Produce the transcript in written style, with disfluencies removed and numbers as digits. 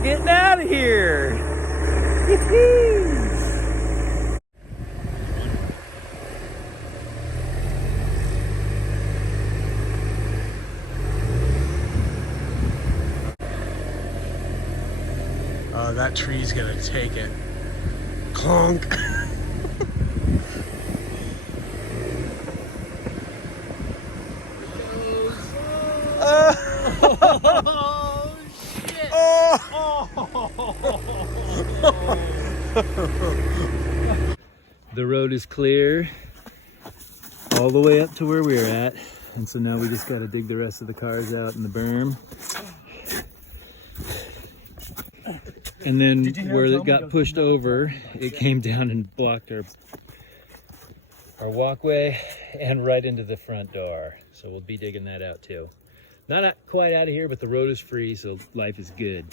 We're getting out of here. Oh, that tree's gonna take it. Clunk. Oh, shit! The road is clear all the way up to where we're at, and so now we just got to dig the rest of the cars out in the berm. And then where it got pushed over, it came down and blocked our walkway and right into the front door. So we'll be digging that out too. Not quite out of here, but the road is free, so life is good.